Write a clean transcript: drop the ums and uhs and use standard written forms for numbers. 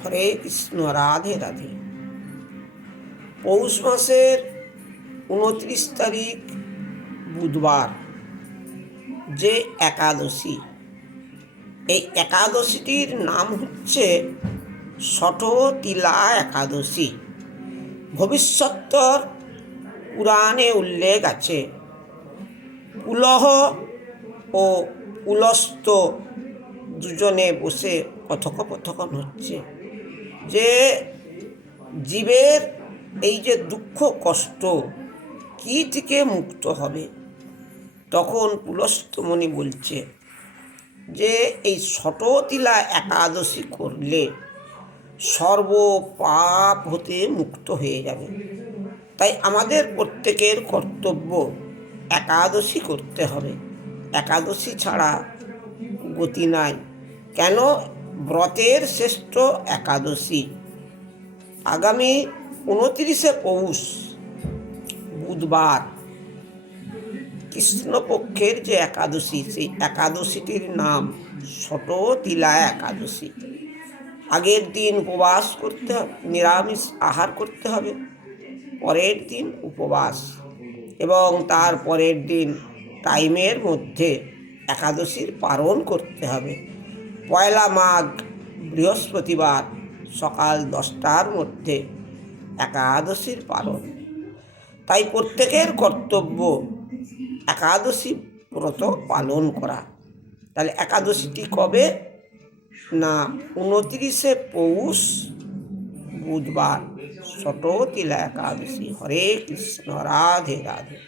হরে কৃষ্ণ, রাধে রাধে। পৌষ মাসের 29 তারিখ বুধবার যে একাদশী, এই একাদশীটির নাম হচ্ছে ষঠতিলা একাদশী। ভবিষ্যৎর পুরাণে উল্লেখ আছে, পুলহ ও পুলস্ত দুজনে বসে কথোপকথন হচ্ছে যে জীবের এই যে দুঃখ কষ্ট কি থেকে মুক্ত হবে। তখন পুলস্তমণি বলছে যে এই ষঠতিলা একাদশী করলে সর্ব পাপ হতে মুক্ত হয়ে যাবে। তাই আমাদের প্রত্যেকের কর্তব্য একাদশী করতে হবে। একাদশী ছাড়া গতি নাই। কেন? ব্রতের শ্রেষ্ঠ একাদশী। আগামী 29শে পৌষ বুধবার কৃষ্ণপক্ষের যে একাদশী, সেই একাদশীটির নাম ষঠতিলা একাদশী। আগের দিন উপবাস করতে হবে, নিরামিষ আহার করতে হবে, পরের দিন উপবাস এবং তার পরের দিন টাইমের মধ্যে একাদশীর পালন করতে হবে। পয়লা মাঘ বৃহস্পতিবার সকাল 10টার মধ্যে একাদশীর পালন। তাই প্রত্যেকের কর্তব্য একাদশী ব্রত পালন করা। তাহলে একাদশীটি কবে? না 29শে পৌষ বুধবার ষঠতিলা একাদশী। হরে কৃষ্ণ, রাধে রাধে।